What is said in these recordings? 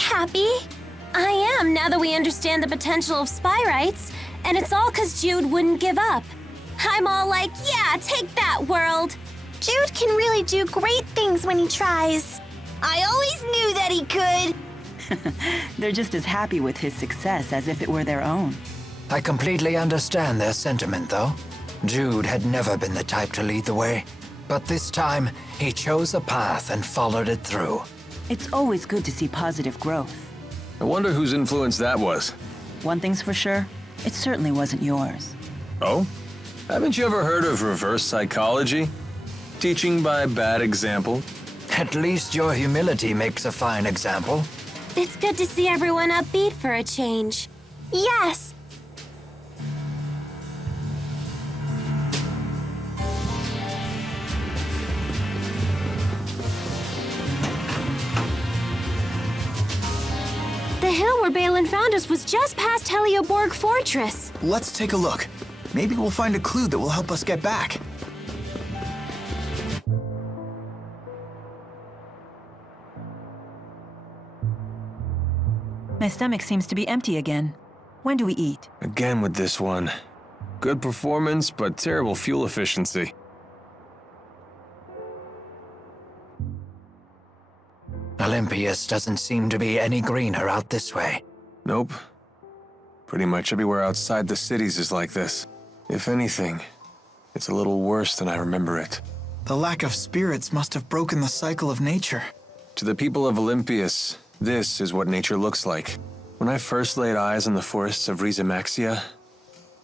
happy. I am, now that we understand the potential of Spyrites. And it's all because Jude wouldn't give up. I'm all like, yeah, take that, world. Jude can really do great things when he tries. I always knew that he could. They're just as happy with his success as if it were their own. I completely understand their sentiment, though. Jude had never been the type to lead the way. But this time, he chose a path and followed it through. It's always good to see positive growth. I wonder whose influence that was. One thing's for sure, it certainly wasn't yours. Oh? Haven't you ever heard of reverse psychology? Teaching by bad example? At least your humility makes a fine example. It's good to see everyone upbeat for a change. Yes. The hill where Balin found us was just past Helioborg Fortress. Let's take a look. Maybe we'll find a clue that will help us get back. My stomach seems to be empty again. When do we eat? Again with this one. Good performance, but terrible fuel efficiency. Olympias doesn't seem to be any greener out this way. Nope. Pretty much everywhere outside the cities is like this. If anything, it's a little worse than I remember it. The lack of spirits must have broken the cycle of nature. To the people of Olympias, this is what nature looks like. When I first laid eyes on the forests of Rieze Maxia,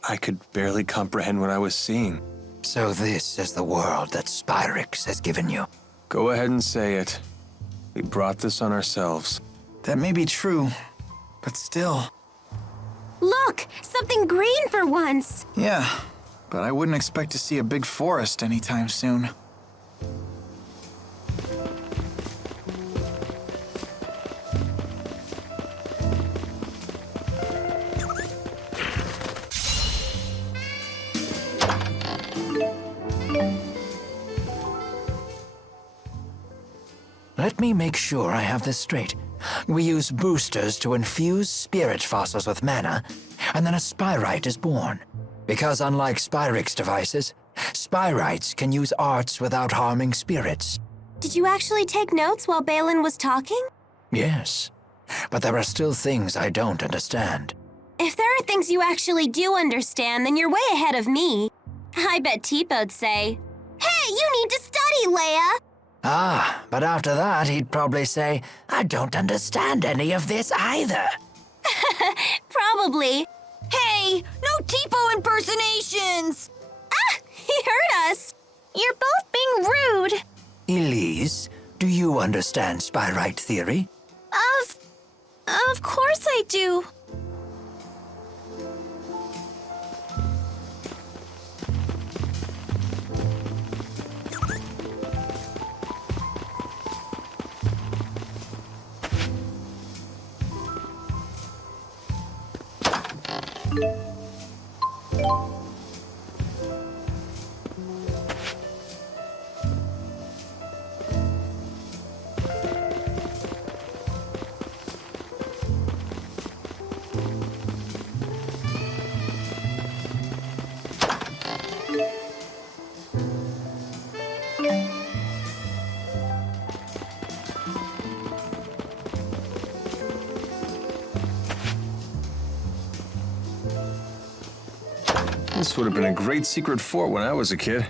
I could barely comprehend what I was seeing. So this is the world that Spyrix has given you. Go ahead and say it. We brought this on ourselves. That may be true, but still. Look, something green for once. Yeah, but I wouldn't expect to see a big forest anytime soon. Let me make sure I have this straight. We use boosters to infuse spirit fossils with mana, and then a Spyrite is born. Because unlike Spyrix devices, Spyrites can use arts without harming spirits. Did you actually take notes while Balin was talking? Yes, but there are still things I don't understand. If there are things you actually do understand, then you're way ahead of me. I bet Teepo'd say, "Hey, you need to study, Leia!" Ah, but after that, he'd probably say, "I don't understand any of this either." Probably. Hey, no Teepo impersonations! Ah, he heard us! You're both being rude. Elise, do you understand Spyrite theory? Of course I do. This would have been a great secret fort when I was a kid.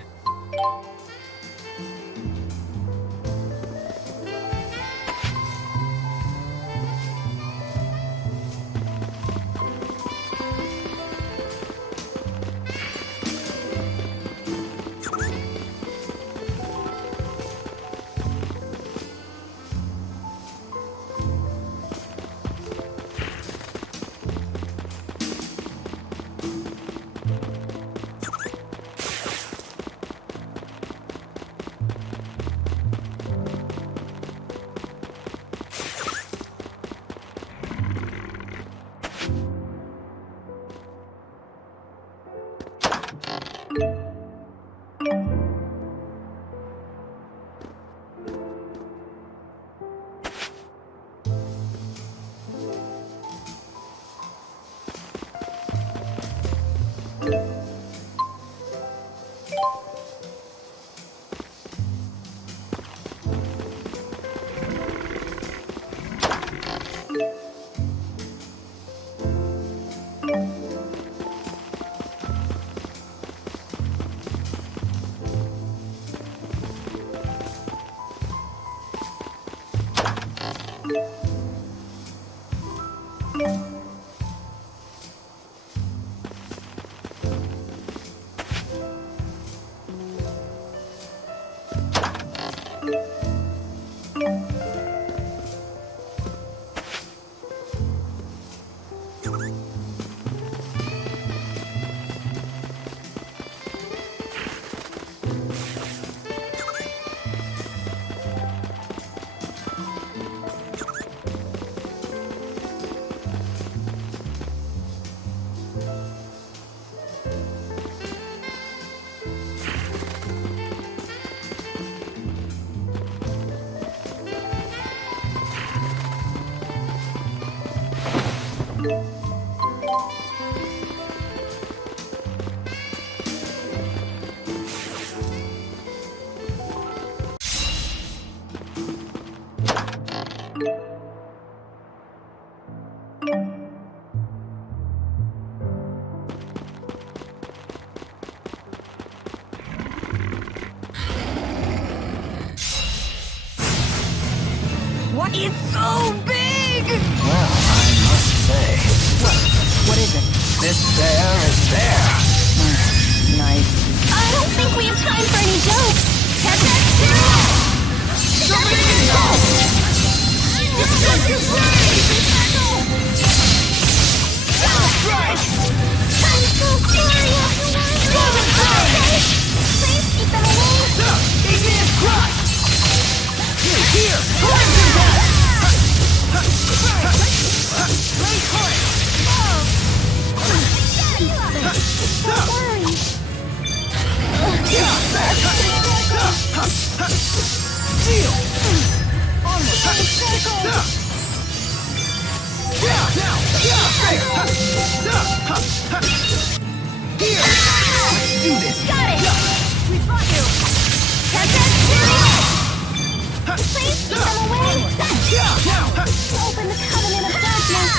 It's so big! Well, I must say, What is it? this bear is there. Nice. I don't think we have time for any jokes. Catch that I'm so sorry, everyone. Please keep them away. Don't worry. Got it! We fought you! Catch that Please keep them away! Open the covenant of darkness!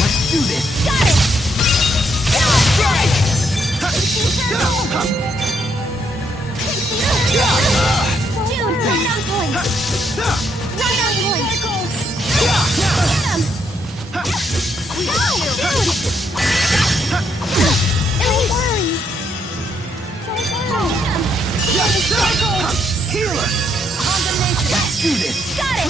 Let's do this. Got it! Dude, right on point! Right on point! Get him! No, dude! Don't worry! Healer. Condemnation! Let's do this. Got it!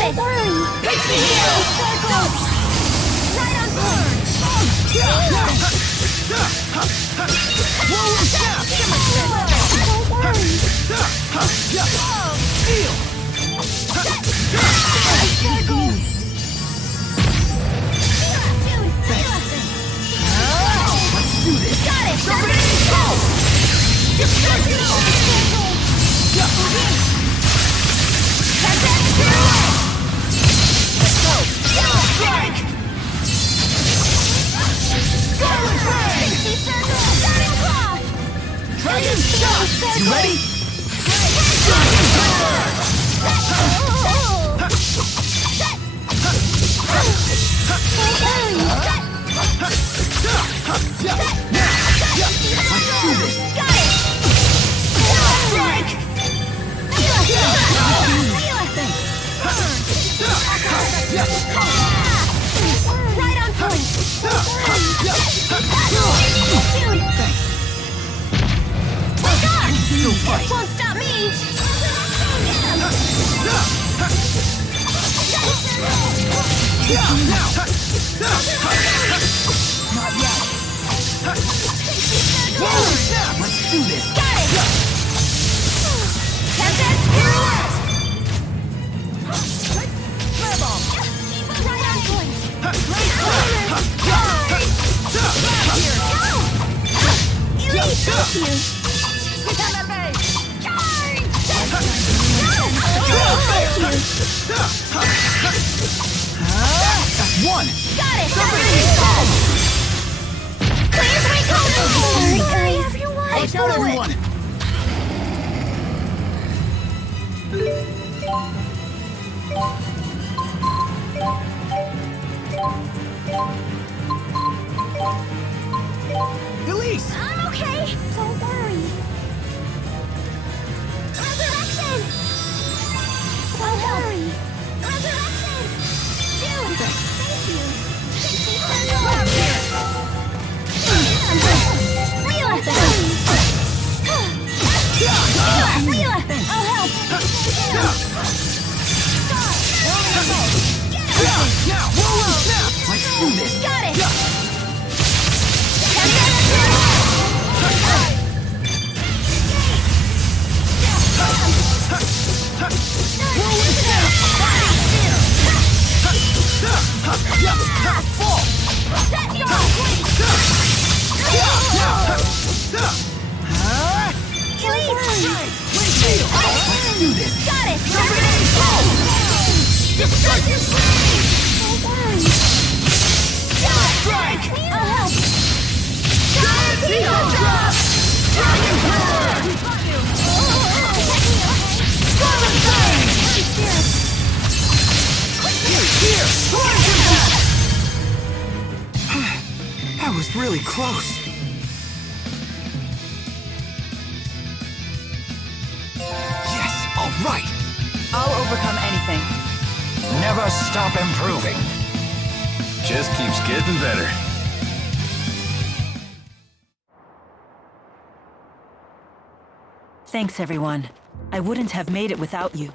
Don't worry! Pixie heal! Right on point! Don't You ready? Right on point! Won't stop me! Not yet. Let's do this. Got it! Catch that pirouette! Right on point! Elite, thank you! That's one. Got it! Please wake up! Sorry, guys. I Watch out, everyone. Elise! I'm okay. Don't worry. Resurrection! Don't worry. Resurrection! Dude! Thank you. Leela! I'll help! Let's do this. Got it! was really close. Yes, all right. I'll overcome anything. Never stop improving. Just keeps getting better. Thanks, everyone. I wouldn't have made it without you.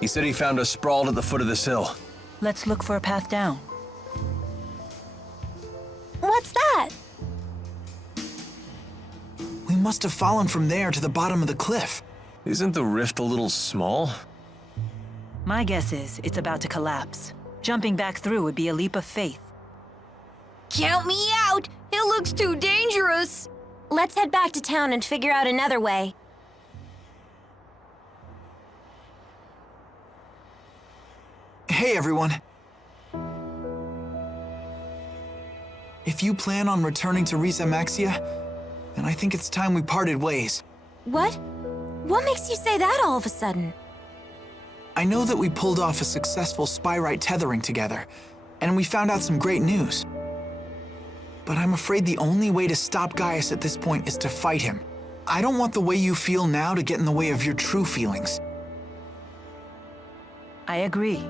He said he found us sprawled at the foot of this hill. Let's look for a path down. What's that? We must have fallen from there to the bottom of the cliff. Isn't the rift a little small? My guess is it's about to collapse. Jumping back through would be a leap of faith. Count me out! It looks too dangerous! Let's head back to town and figure out another way. Hey, everyone. If you plan on returning to Rieze Maxia, then I think it's time we parted ways. What? What makes you say that all of a sudden? I know that we pulled off a successful Spyrite tethering together, and we found out some great news. But I'm afraid the only way to stop Gaius at this point is to fight him. I don't want the way you feel now to get in the way of your true feelings. I agree.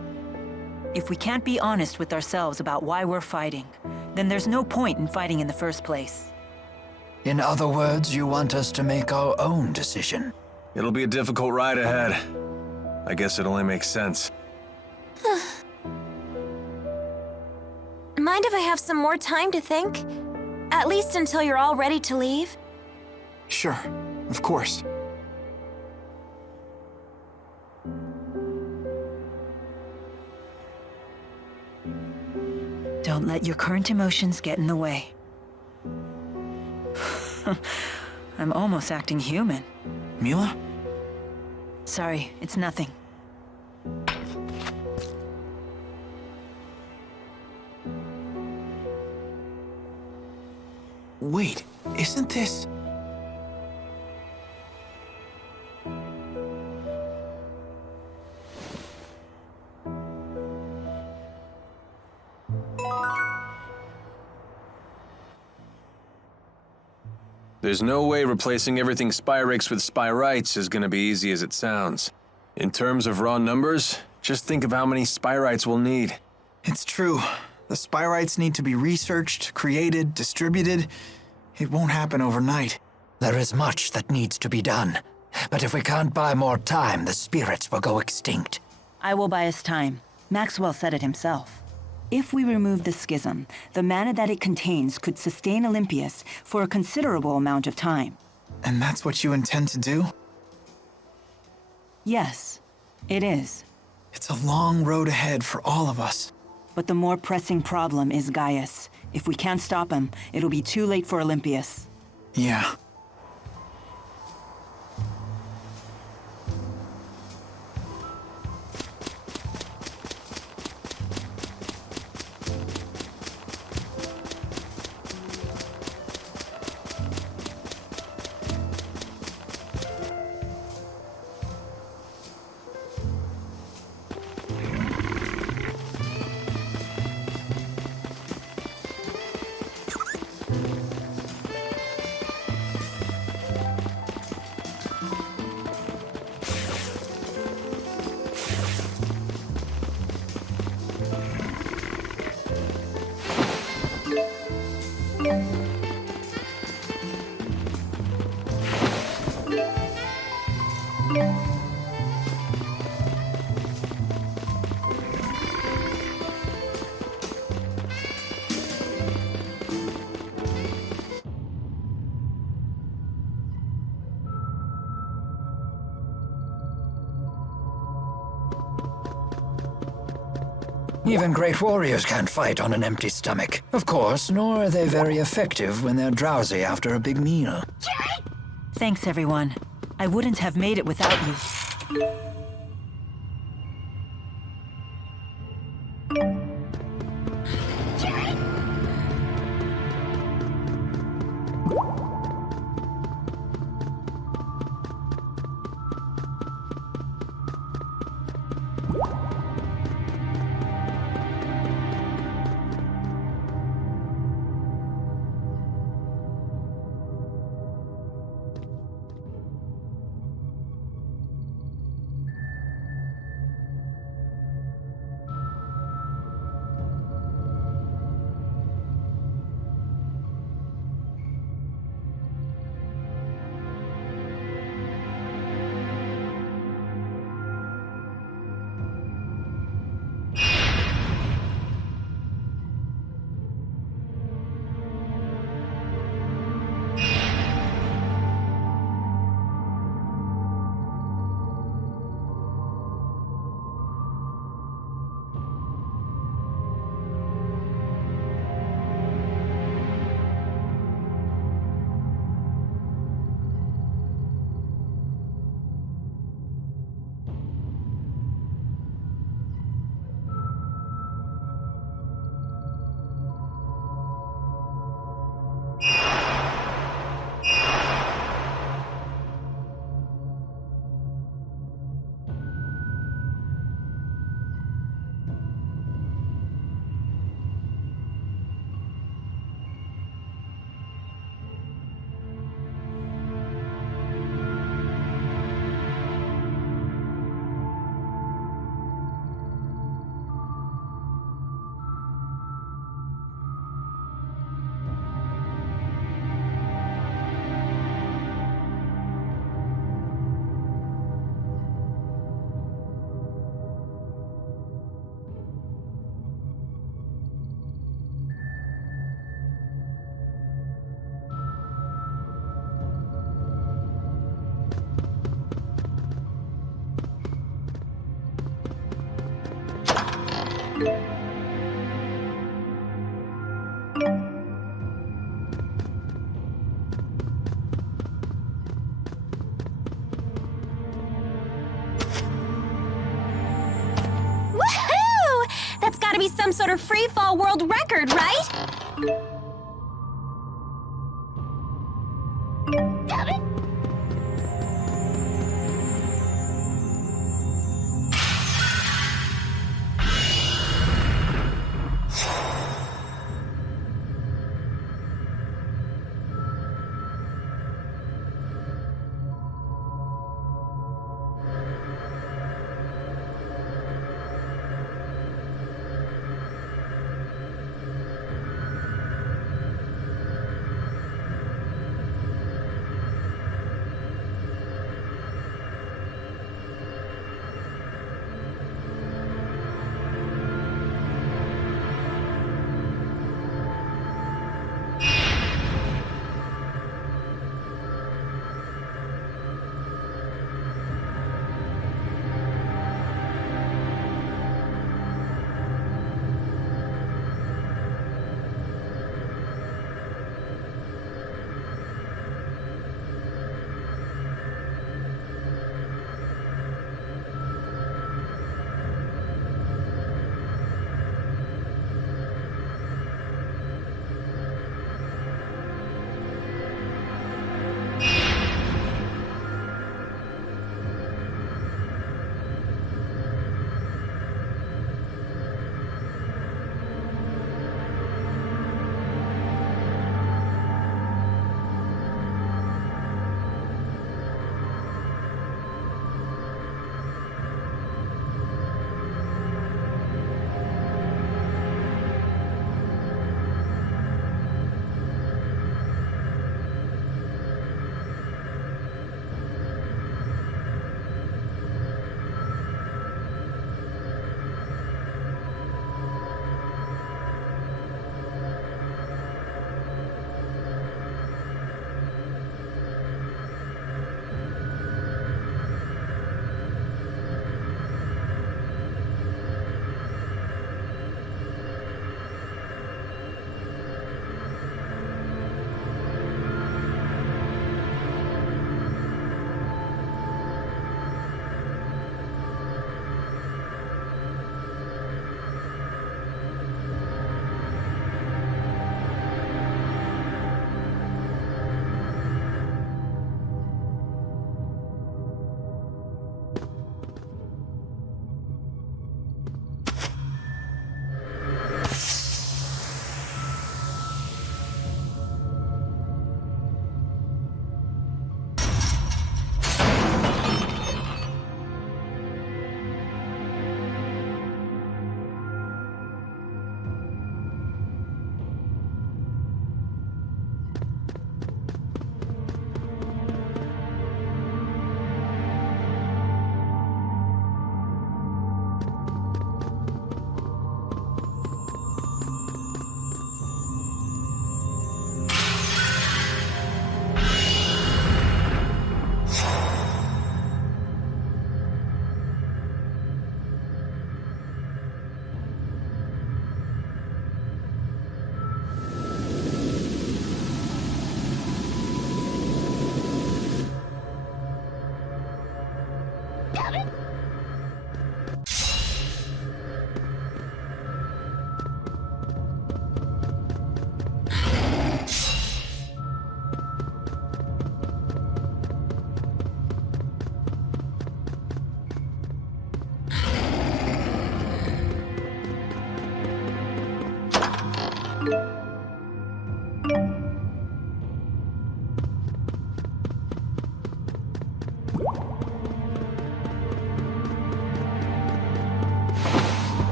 If we can't be honest with ourselves about why we're fighting, then there's no point in fighting in the first place. In other words, you want us to make our own decision. It'll be a difficult ride ahead. I guess it only makes sense. Mind if I have some more time to think? At least until you're all ready to leave? Sure, of course. Don't let your current emotions get in the way. I'm almost acting human. Mila? Sorry, it's nothing. Wait, isn't this... There's no way replacing everything Spyrix with Spyrites is gonna be easy as it sounds. In terms of raw numbers, just think of how many Spyrites we'll need. It's true. The Spyrites need to be researched, created, distributed. It won't happen overnight. There is much that needs to be done. But if we can't buy more time, the spirits will go extinct. I will buy us time. Maxwell said it himself. If we remove the schism, the mana that it contains could sustain Olympius for a considerable amount of time. And that's what you intend to do? Yes, it is. It's a long road ahead for all of us. But the more pressing problem is Gaius. If we can't stop him, it'll be too late for Olympius. Yeah. Even great warriors can't fight on an empty stomach. Of course, nor are they very effective when they're drowsy after a big meal. Thanks, everyone. I wouldn't have made it without you. That's gotta be some sort of free-fall world record, right?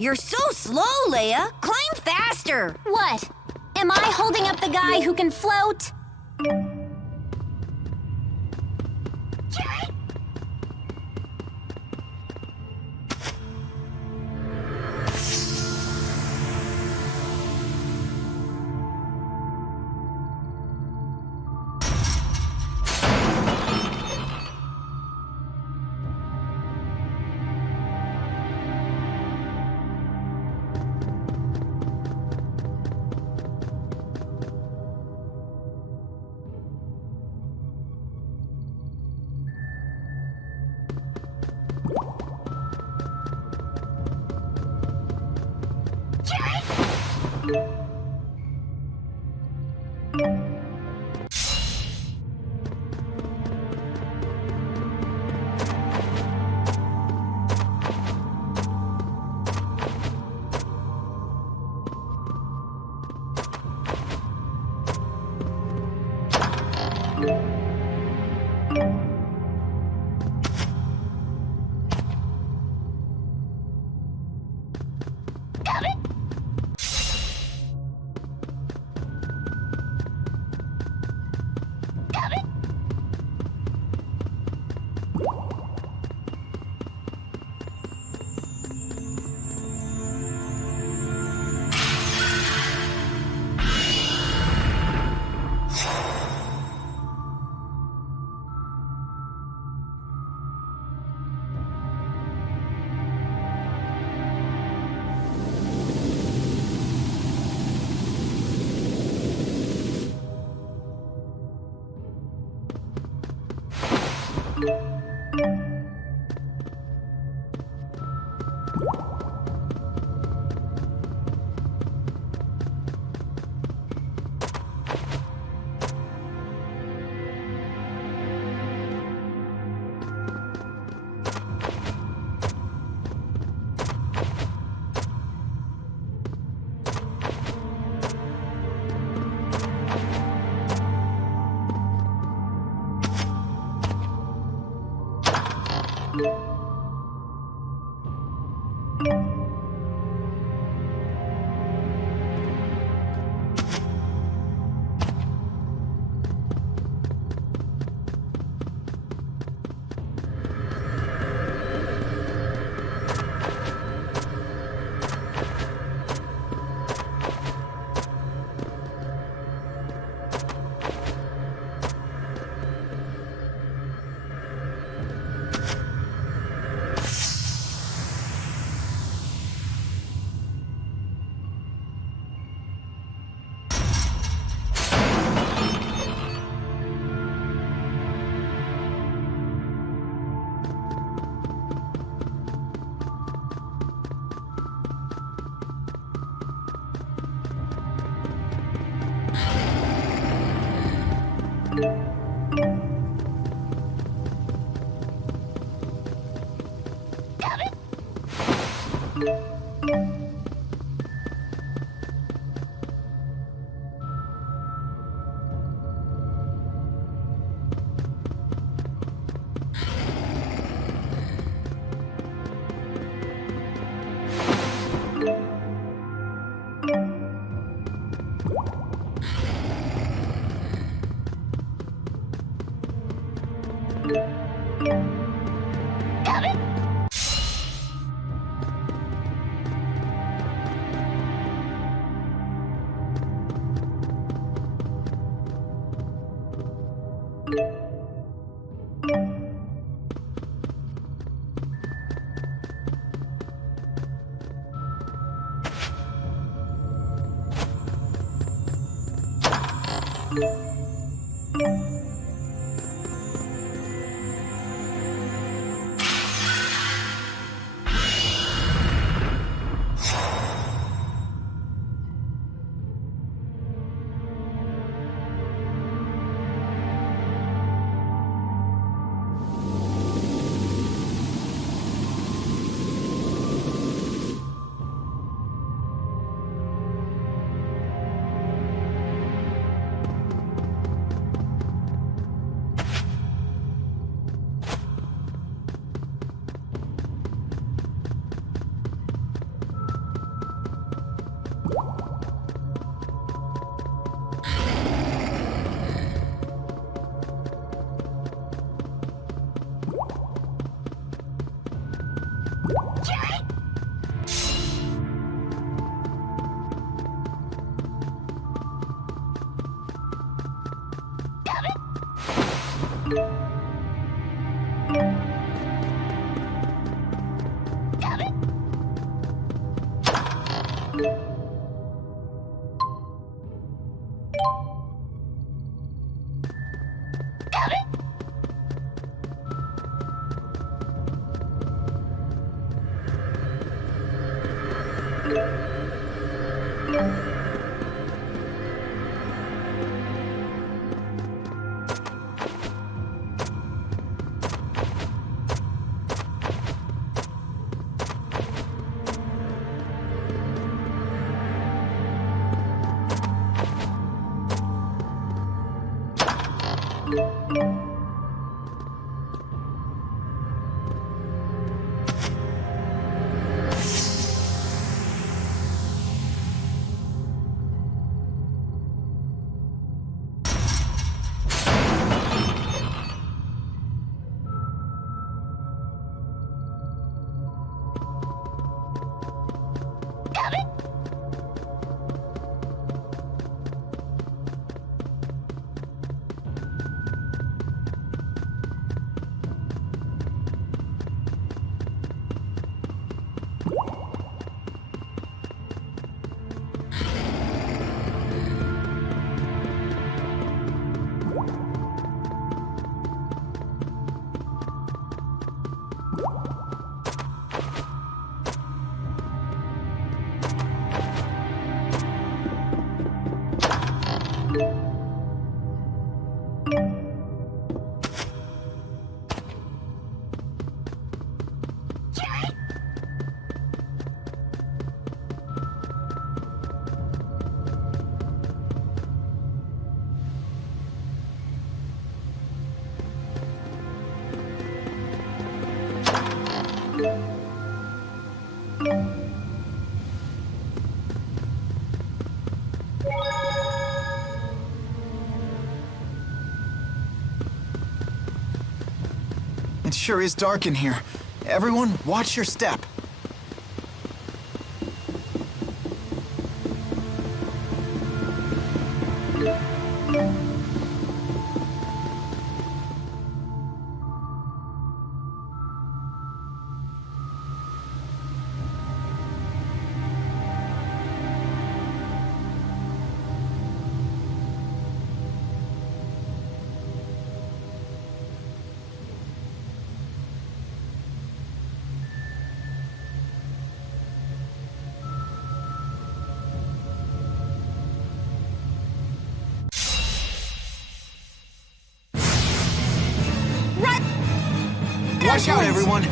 You're so slow, Leia. Climb faster. What? Am I holding up the guy who can float? It sure is dark in here. Everyone, watch your step. Watch out, everyone!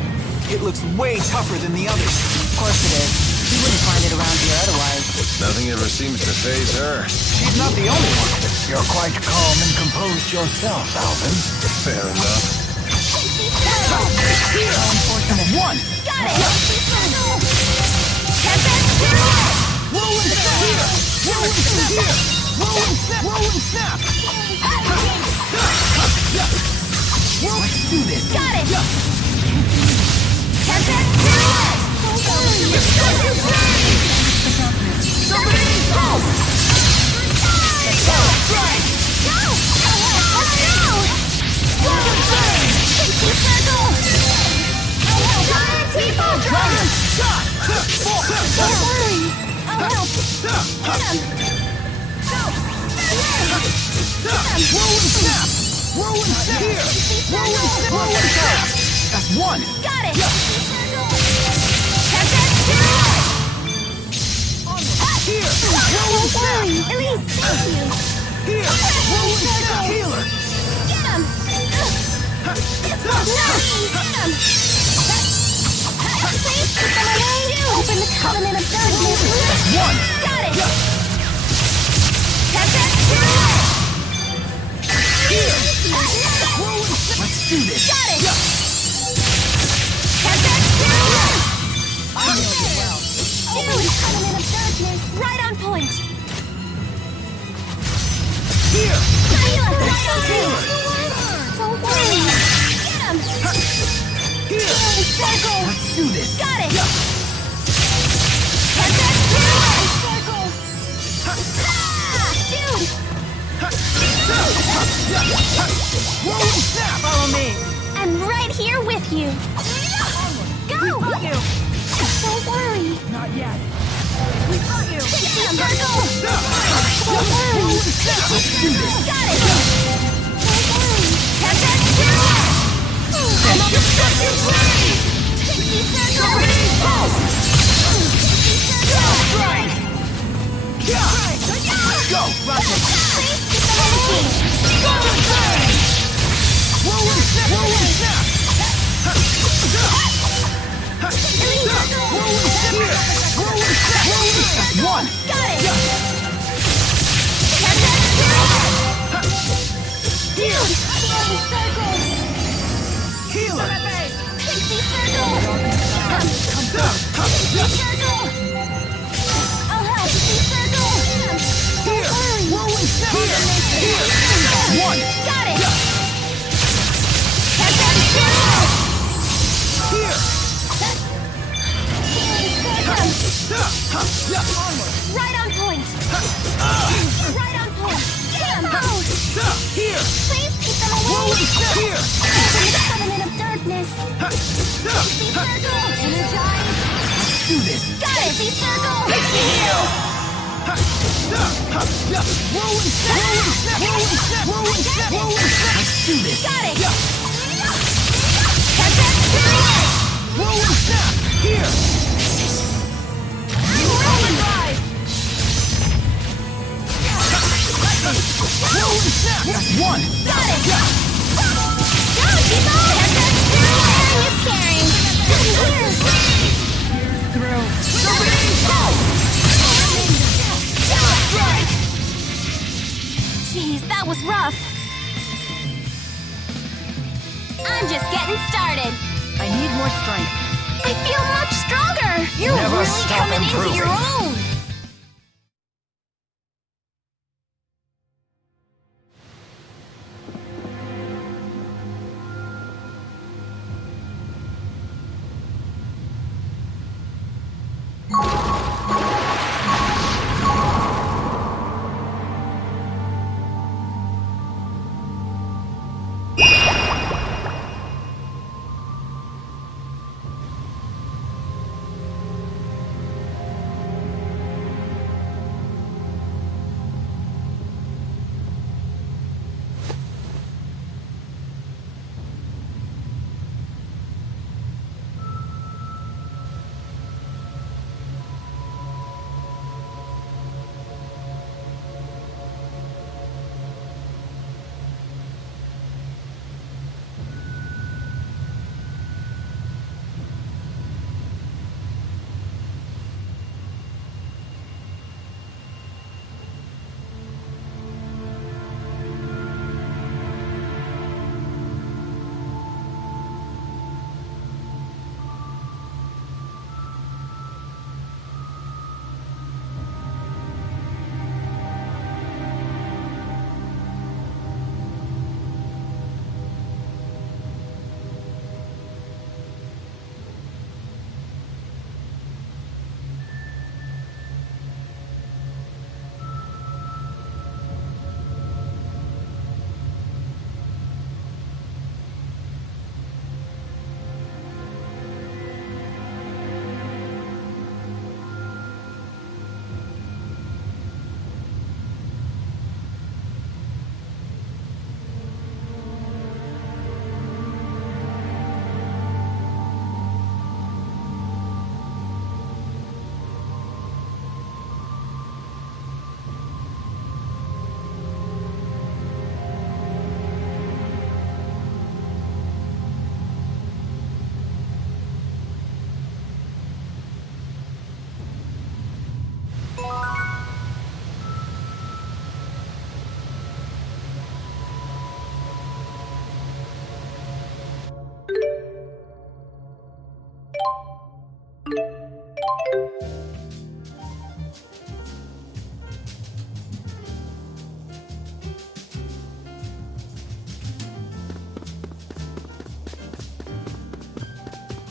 It looks way tougher than the others. course it is. She wouldn't find it around here otherwise. Nothing ever seems to faze her. She's not the only one. You're quite calm and composed yourself, Alvin. Fair enough. One! Got it! Get back to it! Rolling snap! Rolling snap! Rolling snap! Rolling snap! Let's do this! Got it! Get back to it! Somebody go! Let's go! Pinky circle! Giant people! Dragon shot! Don't worry! I'll help! Get him! Rolling snap! Rolling snap! Here! Rolling snap! Rolling snap! That's one! Got it! Get back to it! Here! Rolling snap! Elise, thank you! Here! Rolling snap! Healer! Get him! Get him! Please keep them away! Open the covenant of darkness! One! Got it! Get back to it! Here! Rolling snap! Let's do this! Got it! Get back to it! Open the covenant of darkness! Right on point! Here! Right on point! Don't worry! Get him! Here! Circle! Let's do this! Got it! Get back to it! Circle! Jude! Rolling snap! Follow me. I'm right here with you! Go! Don't worry! Not yet. Pinky circle! Don't worry! Got it! Don't worry! Get back to it! I'm on the second blade! Pinky circle! Pinky circle! Go! Rocket! Please keep them away! Rolling snap! Rolling snap! Elise! Rolling snap! Here! Rolling snap! Rolling snap! One! Got it! Get back to it! Here! Circle! Healer! Pinky circle! Pinky circle! I'll help! Pinky circle! Here! Rolling snap! Here! One! Got it! Get back to it! Here! Right on point! Right on point! Get him! Here! Please keep them away! Rolling snap! Here! Open the covenant of darkness! Pinky circle! Energize! Let's do this! Got it! Pinky circle! Pinky heal! Rolling snap! Rolling snap! Rolling snap! Rolling snap! Rolling snap! Let's do this! Got it! Get back to it! Rolling snap! Here! Rolling drive! Rolling snap! That's one! Got it! Go, people! Get back to it! Caring is caring! Here! Somebody go! Jeez, that was rough. I'm just getting started. I need more strength. I feel much stronger. You're Never really stop coming into your improving. own.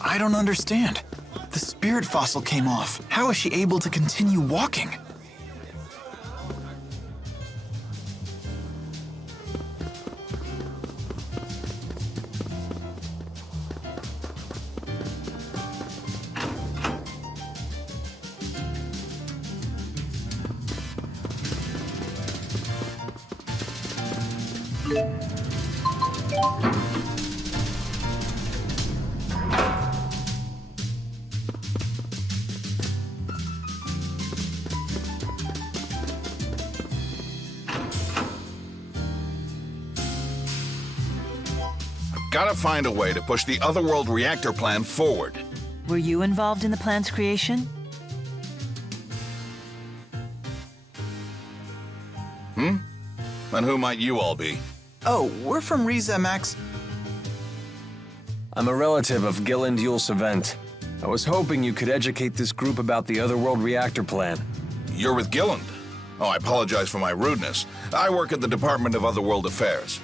I don't understand. The spirit fossil came off. How is she able to continue walking? Gotta find a way to push the Otherworld reactor plan forward. Were you involved in the plan's creation? And who might you all be? Oh, we're from Rieze Maxia. I'm a relative of Gilland Yulsevent. I was hoping you could educate this group about the Otherworld reactor plan. You're with Gilland. Oh, I apologize for my rudeness. I work at the Department of Otherworld Affairs.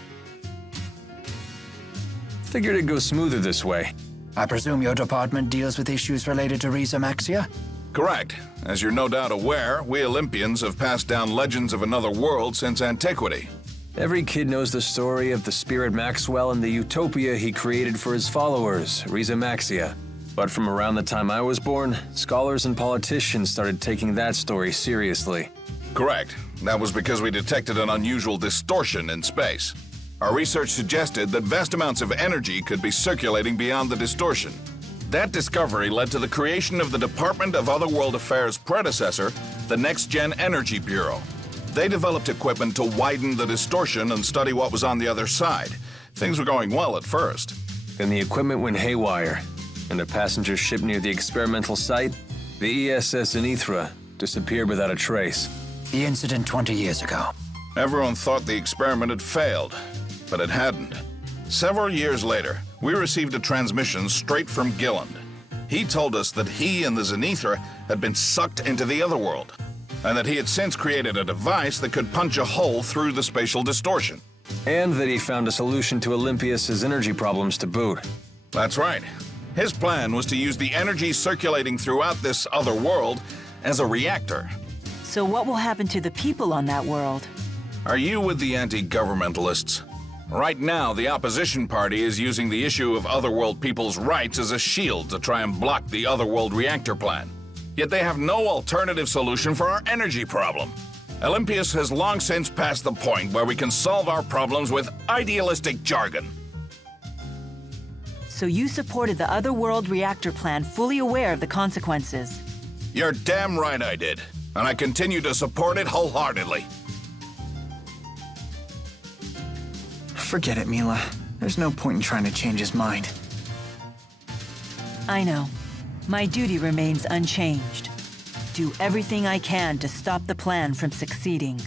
Figured it'd go smoother this way. I presume your department deals with issues related to Rieze Maxia? Correct. As you're no doubt aware, we Olympians have passed down legends of another world since antiquity. Every kid knows the story of the spirit Maxwell and the utopia he created for his followers, Rieze Maxia. But from around the time I was born, scholars and politicians started taking that story seriously. Correct. That was because we detected an unusual distortion in space. Our research suggested that vast amounts of energy could be circulating beyond the distortion. That discovery led to the creation of the Department of Otherworld Affairs' predecessor, the Next Gen Energy Bureau. They developed equipment to widen the distortion and study what was on the other side. Things were going well at first. Then the equipment went haywire, and a passenger ship near the experimental site, the ESS Anithra, disappeared without a trace. The incident 20 years ago. Everyone thought the experiment had failed, but it hadn't. Several years later, we received a transmission straight from Gilland. He told us that he and the Zenithra had been sucked into the Otherworld, and that he had since created a device that could punch a hole through the spatial distortion. And that he found a solution to Olympias's energy problems to boot. That's right. His plan was to use the energy circulating throughout this other world as a reactor. So what will happen to the people on that world? Are you with the anti-governmentalists? Right now, the opposition party is using the issue of Otherworld people's rights as a shield to try and block the Otherworld reactor plan. Yet they have no alternative solution for our energy problem. Olympias has long since passed the point where we can solve our problems with idealistic jargon. So you supported the Otherworld reactor plan, fully aware of the consequences. You're damn right I did, and I continue to support it wholeheartedly. Forget it, Mila. There's no point in trying to change his mind. I know. My duty remains unchanged. Do everything I can to stop the plan from succeeding.